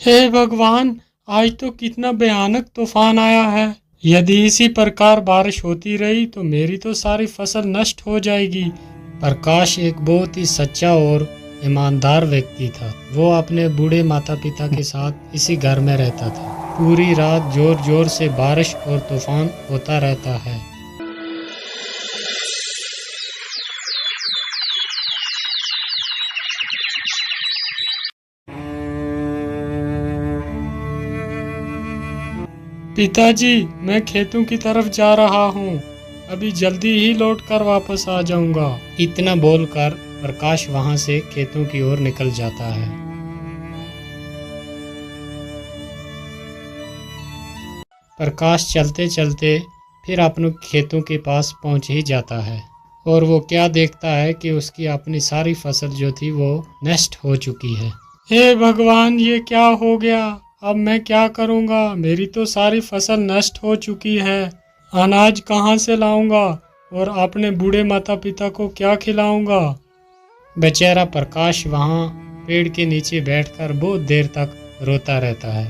हे भगवान, आज तो कितना भयानक तूफान आया है। यदि इसी प्रकार बारिश होती रही तो मेरी तो सारी फसल नष्ट हो जाएगी। प्रकाश एक बहुत ही सच्चा और ईमानदार व्यक्ति था। वो अपने बूढ़े माता पिता के साथ इसी घर में रहता था। पूरी रात जोर जोर से बारिश और तूफान होता रहता है। पिताजी, मैं खेतों की तरफ जा रहा हूँ। अभी जल्दी ही लौट कर वापस आ जाऊंगा। इतना बोलकर प्रकाश वहां से खेतों की ओर निकल जाता है। प्रकाश चलते चलते फिर अपने खेतों के पास पहुंच ही जाता है और वो क्या देखता है कि उसकी अपनी सारी फसल जो थी वो नष्ट हो चुकी है। हे भगवान, ये क्या हो गया? अब मैं क्या करूंगा? मेरी तो सारी फसल नष्ट हो चुकी है। अनाज कहाँ से लाऊंगा और अपने बूढ़े माता पिता को क्या खिलाऊंगा? बेचारा प्रकाश वहाँ पेड़ के नीचे बैठकर बहुत देर तक रोता रहता है।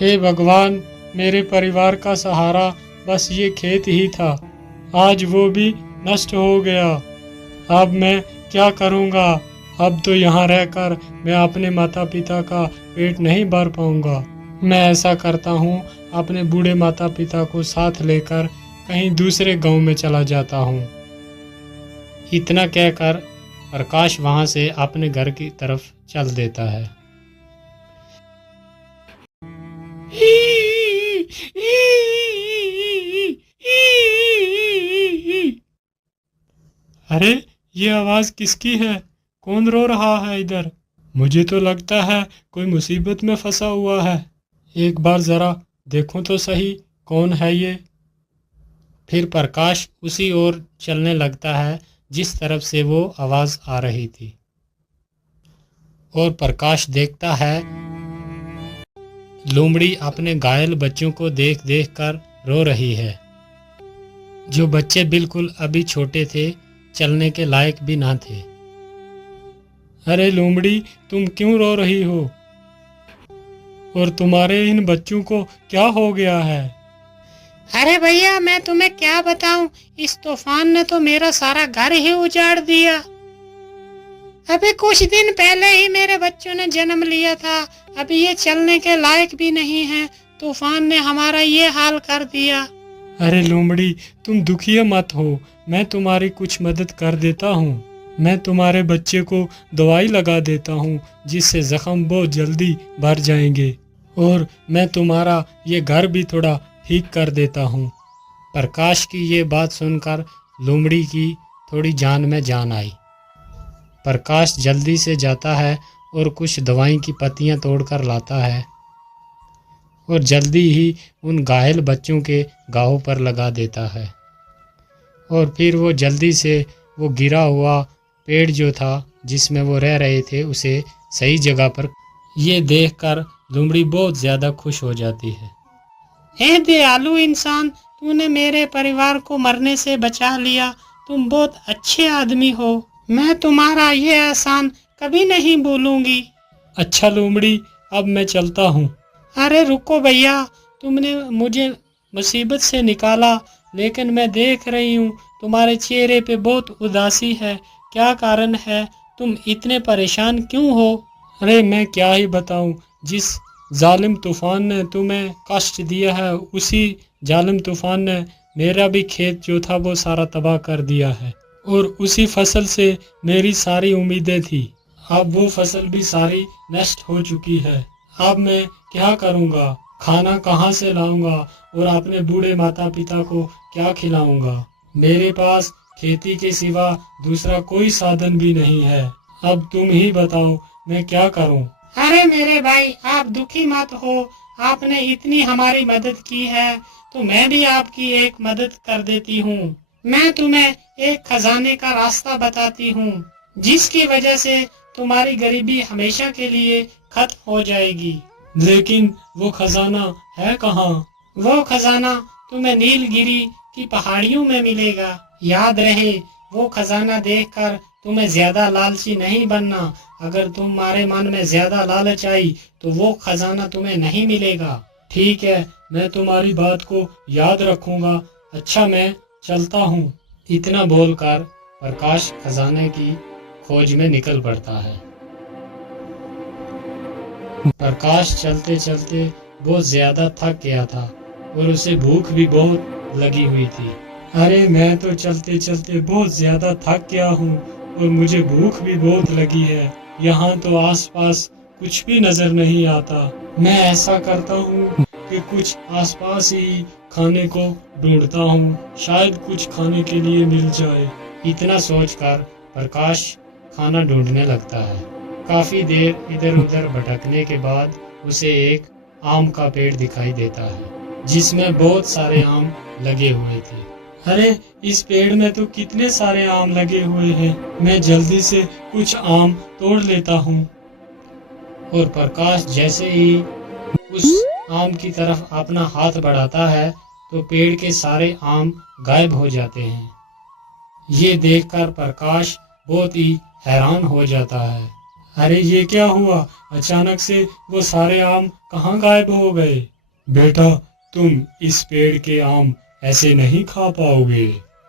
हे भगवान, मेरे परिवार का सहारा बस ये खेत ही था। आज वो भी नष्ट हो गया। अब मैं क्या करूंगा? अब तो यहाँ रहकर मैं अपने माता पिता का पेट नहीं भर पाऊंगा। मैं ऐसा करता हूँ, अपने बूढ़े माता पिता को साथ लेकर कहीं दूसरे गांव में चला जाता हूँ। इतना कहकर प्रकाश वहां से अपने घर की तरफ चल देता है। अरे, ये आवाज किसकी है? कौन रो रहा है इधर? मुझे तो लगता है कोई मुसीबत में फंसा हुआ है। एक बार जरा देखूं तो सही, कौन है ये? फिर प्रकाश उसी ओर चलने लगता है जिस तरफ से वो आवाज आ रही थी और प्रकाश देखता है लोमड़ी अपने घायल बच्चों को देख देख कर रो रही है, जो बच्चे बिल्कुल अभी छोटे थे, चलने के लायक भी ना थे। अरे लोमड़ी, तुम क्यों रो रही हो? और तुम्हारे इन बच्चों को क्या हो गया है? अरे भैया, मैं तुम्हें क्या बताऊं, इस तूफान ने तो मेरा सारा घर ही उजाड़ दिया। अभी कुछ दिन पहले ही मेरे बच्चों ने जन्म लिया था। अभी ये चलने के लायक भी नहीं है। तूफान ने हमारा ये हाल कर दिया। अरे लोमड़ी, तुम दुखी मत हो, मैं तुम्हारी कुछ मदद कर देता हूँ। मैं तुम्हारे बच्चे को दवाई लगा देता हूँ जिससे जख्म बहुत जल्दी भर जाएंगे, और मैं तुम्हारा ये घर भी थोड़ा ठीक कर देता हूँ। प्रकाश की ये बात सुनकर लोमड़ी की थोड़ी जान में जान आई। प्रकाश जल्दी से जाता है और कुछ दवाई की पत्तियाँ तोड़कर लाता है और जल्दी ही उन घायल बच्चों के घावों पर लगा देता है। और फिर वो जल्दी से वो गिरा हुआ पेड़ जो था जिसमें वो रह रहे थे उसे सही जगह पर, ये देखकर लोमड़ी बहुत ज़्यादा खुश हो जाती है। हे दयालु इंसान, तूने मेरे परिवार को मरने से बचा लिया। तुम बहुत अच्छे आदमी हो। मैं तुम्हारा ये एहसान कभी नहीं भूलूंगी। अच्छा लोमड़ी, अब मैं चलता हूँ। अरे रुको भैया, तुमने मुझे मुसीबत से निकाला, लेकिन मैं देख रही हूँ तुम्हारे चेहरे पे बहुत उदासी है। क्या कारण है? तुम इतने परेशान क्यों हो? अरे मैं क्या ही बताऊं, जिस जालिम तूफान ने तुम्हें कष्ट दिया है, उसी जालिम तूफान ने मेरा भी खेत जो था वो सारा तबाह कर दिया है, और उसी फसल से मेरी सारी उम्मीदें थी। अब वो फसल भी सारी नष्ट हो चुकी है। अब मैं क्या करूंगा? खाना कहाँ से लाऊंगा और अपने बूढ़े माता पिता को क्या खिलाऊंगा? मेरे पास खेती के सिवा दूसरा कोई साधन भी नहीं है। अब तुम ही बताओ, मैं क्या करूं? अरे मेरे भाई, आप दुखी मत हो। आपने इतनी हमारी मदद की है तो मैं भी आपकी एक मदद कर देती हूँ। मैं तुम्हें एक खजाने का रास्ता बताती हूँ, जिसकी वजह से तुम्हारी गरीबी हमेशा के लिए खत्म हो जाएगी। लेकिन वो खजाना है कहाँ? वो खजाना तुम्हें नीलगिरी की पहाड़ियों में मिलेगा। याद रहे, वो खजाना देखकर तुम्हें ज्यादा लालची नहीं बनना। अगर तुम्हारे मन में ज्यादा लालच आई तो वो खजाना तुम्हें नहीं मिलेगा। ठीक है, मैं तुम्हारी बात को याद रखूंगा। अच्छा, मैं चलता हूँ। इतना बोलकर प्रकाश खजाने की खोज में निकल पड़ता है। प्रकाश चलते चलते बहुत ज्यादा थक गया था और उसे भूख भी बहुत लगी हुई थी। अरे, मैं तो चलते चलते बहुत ज्यादा थक गया हूँ और मुझे भूख भी बहुत लगी है। यहाँ तो आसपास कुछ भी नजर नहीं आता। मैं ऐसा करता हूँ कि कुछ आसपास ही खाने को ढूंढता हूँ, शायद कुछ खाने के लिए मिल जाए। इतना सोचकर प्रकाश खाना ढूंढने लगता है। काफी देर इधर उधर भटकने के बाद उसे एक आम का पेड़ दिखाई देता है जिसमें बहुत सारे आम लगे हुए थे। अरे, इस पेड़ में तो कितने सारे आम लगे हुए हैं। मैं जल्दी से कुछ आम तोड़ लेता हूँ। और प्रकाश जैसे ही उस आम की तरफ अपना हाथ बढ़ाता है तो पेड़ के सारे आम गायब हो जाते हैं। ये देखकर प्रकाश बहुत ही हैरान हो जाता है। अरे, ये क्या हुआ? अचानक से वो सारे आम कहाँ गायब हो गए? बेटा, तुम इस पेड़ के आम ऐसे नहीं खा पाओगे।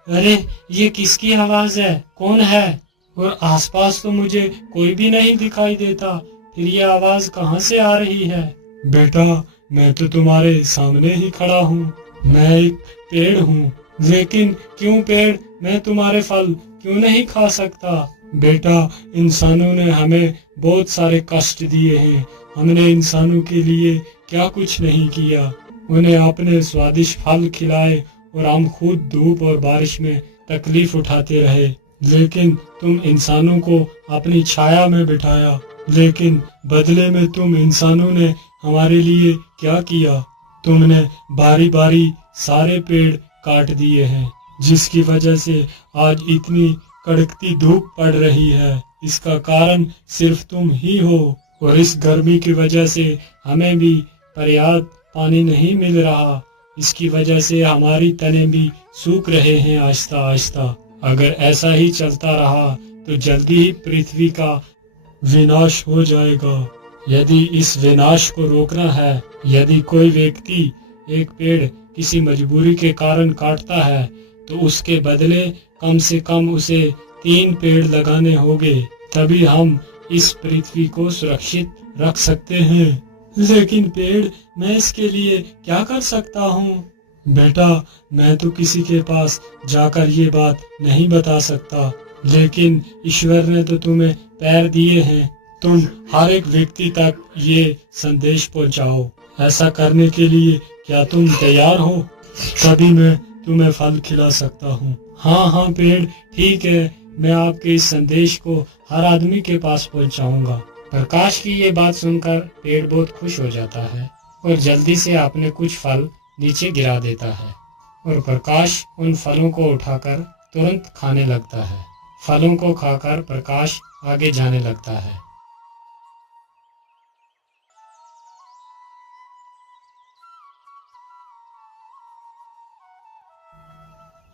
अरे, ये किसकी आवाज है? कौन है? और आसपास तो मुझे कोई भी नहीं दिखाई देता, फिर ये आवाज कहाँ से आ रही है? बेटा, मैं तो तुम्हारे सामने ही खड़ा हूँ। मैं एक पेड़ हूँ, लेकिन क्यों पेड़? मैं तुम्हारे फल क्यों नहीं खा सकता? बेटा, इंसानों ने हमें बहुत सारे कष्ट दिए हैं। हमने इंसानों के लिए क्या कुछ नहीं किया। उन्हें अपने स्वादिष्ट फल खिलाए और हम खुद धूप और बारिश में तकलीफ उठाते रहे, लेकिन तुम इंसानों को अपनी छाया में बिठाया। लेकिन बदले में तुम इंसानों ने हमारे लिए क्या किया? तुमने बारी बारी सारे पेड़ काट दिए हैं, जिसकी वजह से आज इतनी कड़कती धूप पड़ रही है। इसका कारण सिर्फ तुम ही हो। और इस गर्मी की वजह से हमें भी पर्याप्त पानी नहीं मिल रहा। इसकी वजह से हमारी तने भी सूख रहे हैं आहिस्ता आहिस्ता। अगर ऐसा ही चलता रहा तो जल्दी ही पृथ्वी का विनाश हो जाएगा। यदि इस विनाश को रोकना है, यदि कोई व्यक्ति एक पेड़ किसी मजबूरी के कारण काटता है तो उसके बदले कम से कम उसे 3 पेड़ लगाने होंगे, तभी हम इस पृथ्वी को सुरक्षित रख सकते हैं। लेकिन पेड़, मैं इसके लिए क्या कर सकता हूँ? बेटा, मैं तो किसी के पास जाकर ये बात नहीं बता सकता, लेकिन ईश्वर ने तो तुम्हें पैर दिए हैं। तुम हर एक व्यक्ति तक ये संदेश पहुँचाओ। ऐसा करने के लिए क्या तुम तैयार हो? तभी मैं तुम्हें फल खिला सकता हूँ। हाँ हाँ पेड़, ठीक है, मैं आपके इस संदेश को हर आदमी के पास पहुँचाऊंगा। प्रकाश की ये बात सुनकर पेड़ बहुत खुश हो जाता है और जल्दी से अपने कुछ फल नीचे गिरा देता है और प्रकाश उन फलों को उठाकर तुरंत खाने लगता है। फलों को खाकर प्रकाश आगे जाने लगता है।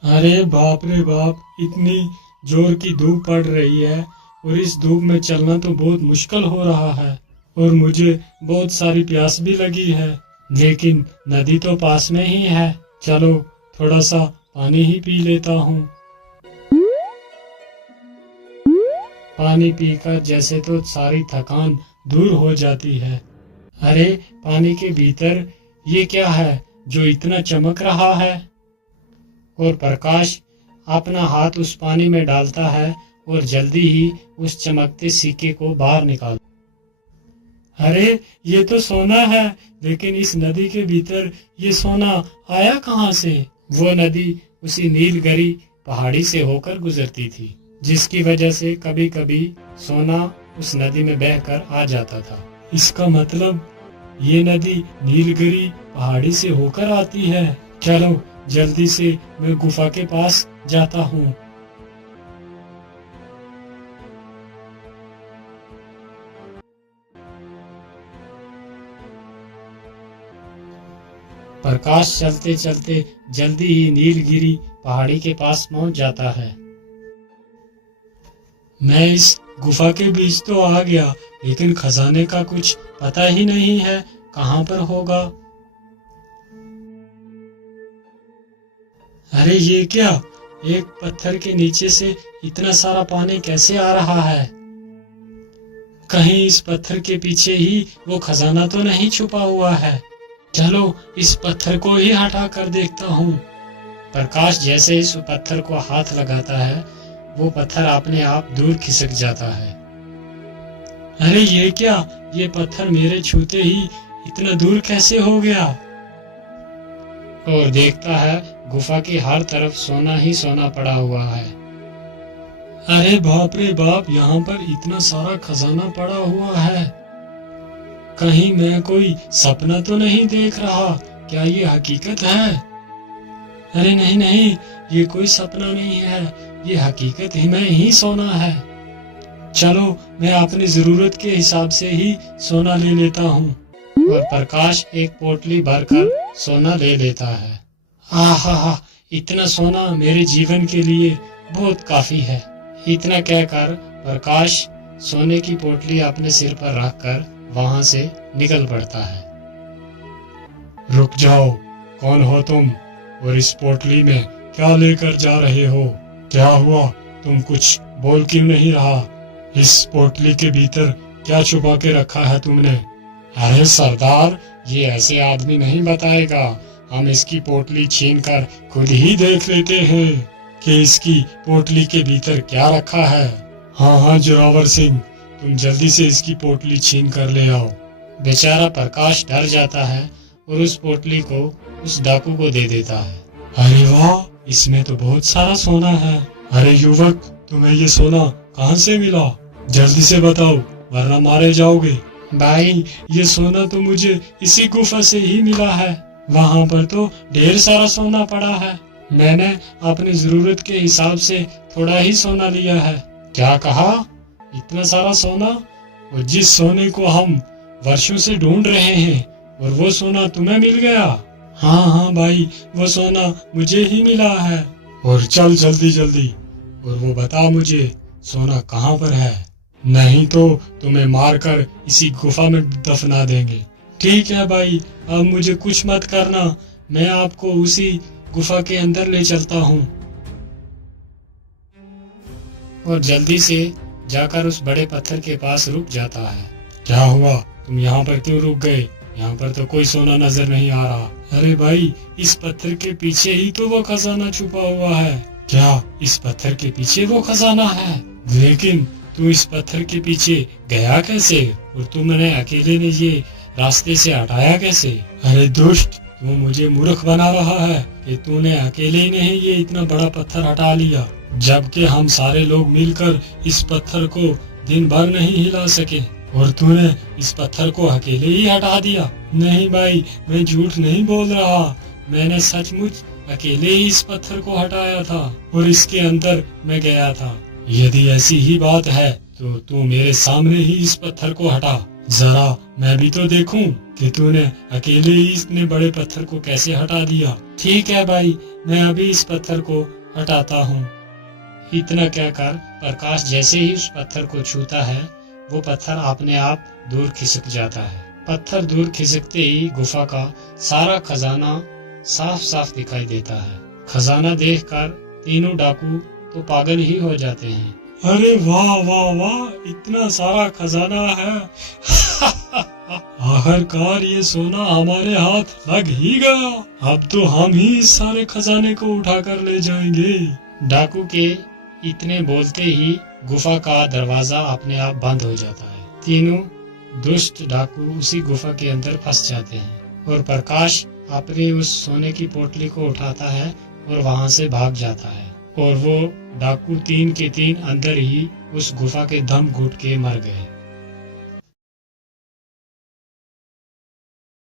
अरे बाप रे बाप, इतनी जोर की धूप पड़ रही है और इस धूप में चलना तो बहुत मुश्किल हो रहा है और मुझे बहुत सारी प्यास भी लगी है, लेकिन नदी तो पास में ही है। चलो थोड़ा सा पानी ही पी लेता हूँ। पानी पीकर जैसे तो सारी थकान दूर हो जाती है। अरे, पानी के भीतर ये क्या है जो इतना चमक रहा है? और प्रकाश अपना हाथ उस पानी में डालता है और जल्दी ही उस चमकते सिक्के को बाहर निकाल। अरे, ये तो सोना है, लेकिन इस नदी के भीतर ये सोना आया कहाँ से? वो नदी उसी नीलगिरी पहाड़ी से होकर गुजरती थी, जिसकी वजह से कभी कभी सोना उस नदी में बहकर आ जाता था। इसका मतलब ये नदी नीलगिरी पहाड़ी से होकर आती है। चलो जल्दी से मैं गुफा के पास जाता हूँ। प्रकाश चलते चलते जल्दी ही नीलगिरी पहाड़ी के पास पहुंच जाता है मैं इस गुफा के बीच तो आ गया, लेकिन खजाने का कुछ पता ही नहीं है कहाँ पर होगा। अरे ये क्या, एक पत्थर के नीचे से इतना सारा पानी कैसे आ रहा है? कहीं इस पत्थर के पीछे ही वो खजाना तो नहीं छुपा हुआ है। चलो इस पत्थर को ही हटा कर देखता हूँ। प्रकाश जैसे इस पत्थर को हाथ लगाता है, वो पत्थर अपने आप दूर खिसक जाता है। अरे ये क्या, ये पत्थर मेरे छूते ही इतना दूर कैसे हो गया? और देखता है गुफा की हर तरफ सोना ही सोना पड़ा हुआ है। अरे बाप रे बाप, यहाँ पर इतना सारा खजाना पड़ा हुआ है। कहीं मैं कोई सपना तो नहीं देख रहा? क्या ये हकीकत है? अरे नहीं नहीं, ये कोई सपना नहीं है, ये हकीकत ही में ही सोना है। चलो मैं अपनी जरूरत के हिसाब से ही सोना ले लेता हूँ। और प्रकाश एक पोटली भरकर सोना ले लेता है। आहा, इतना सोना मेरे जीवन के लिए बहुत काफी है। इतना कहकर प्रकाश सोने की पोटली अपने सिर पर रखकर वहां से निकल पड़ता है। रुक जाओ, कौन हो तुम? और इस पोटली में क्या लेकर जा रहे हो? क्या हुआ, तुम कुछ बोल क्यों नहीं रहा? इस पोटली के भीतर क्या छुपा के रखा है तुमने? अरे सरदार, ये ऐसे आदमी नहीं बताएगा। हम इसकी पोटली छीनकर खुद ही देख लेते हैं कि इसकी पोटली के भीतर क्या रखा है। हाँ जोरावर सिंह, तुम जल्दी से इसकी पोटली छीन कर ले आओ। बेचारा प्रकाश डर जाता है और उस पोटली को उस डाकू को दे देता है। अरे वाह, इसमें तो बहुत सारा सोना है। अरे युवक, तुम्हें ये सोना कहाँ से मिला? जल्दी से बताओ, वरना मारे जाओगे। भाई, ये सोना तो मुझे इसी गुफा से ही मिला है। वहाँ पर तो ढेर सारा सोना पड़ा है। मैंने अपनी जरूरत के हिसाब से थोड़ा ही सोना लिया है। क्या कहा? इतना सारा सोना? और जिस सोने को हम वर्षों से ढूंढ रहे हैं, और वो सोना तुम्हें मिल गया? हाँ भाई, वो सोना मुझे ही मिला है। और चल जल्दी जल्दी, और वो बता मुझे सोना कहाँ पर है, नहीं तो तुम्हें मारकर इसी गुफा में दफना देंगे। ठीक है भाई, अब मुझे कुछ मत करना, मैं आपको उसी गुफा के अंदर ले चलता हूँ। और जल्दी से जाकर उस बड़े पत्थर के पास रुक जाता है। क्या हुआ, तुम यहाँ पर क्यों रुक गए? यहाँ पर तो कोई सोना नजर नहीं आ रहा। अरे भाई, इस पत्थर के पीछे ही तो वो खजाना छुपा हुआ है। क्या इस पत्थर के पीछे वो खजाना है? लेकिन तू इस पत्थर के पीछे गया कैसे? और तुमने अकेले ने ये रास्ते से हटाया कैसे? अरे दुष्ट, तू मुझे मूर्ख बना रहा है कि तूने अकेले ही नहीं ये इतना बड़ा पत्थर हटा लिया, जबकि हम सारे लोग मिलकर इस पत्थर को दिन भर नहीं हिला सके, और तूने इस पत्थर को अकेले ही हटा दिया। नहीं भाई, मैं झूठ नहीं बोल रहा, मैंने सचमुच अकेले ही इस पत्थर को हटाया था और इसके अंदर मैं गया था। यदि ऐसी ही बात है तो तू मेरे सामने ही इस पत्थर को हटा, जरा मैं भी तो देखूं कि तूने अकेले ही इतने बड़े पत्थर को कैसे हटा दिया। ठीक है भाई, मैं अभी इस पत्थर को हटाता हूँ। इतना कहकर प्रकाश जैसे ही उस पत्थर को छूता है, वो पत्थर अपने आप दूर खिसक जाता है। पत्थर दूर खिसकते ही गुफा का सारा खजाना साफ साफ दिखाई देता है। खजाना देखकर तीनों डाकू तो पागल ही हो जाते हैं। अरे वाह वाह वाह, इतना सारा खजाना है। आखिरकार ये सोना हमारे हाथ लग ही गया। अब तो हम ही इस सारे खजाने को उठाकर ले जाएंगे। डाकू के इतने बोलते ही गुफा का दरवाजा अपने आप बंद हो जाता है। तीनों दुष्ट डाकू उसी गुफा के अंदर फंस जाते हैं और प्रकाश अपनी उस सोने की पोटली को उठाता है और वहां से भाग जाता है। और वो डाकू तीन के तीन अंदर ही उस गुफा के दम घुट के मर गए।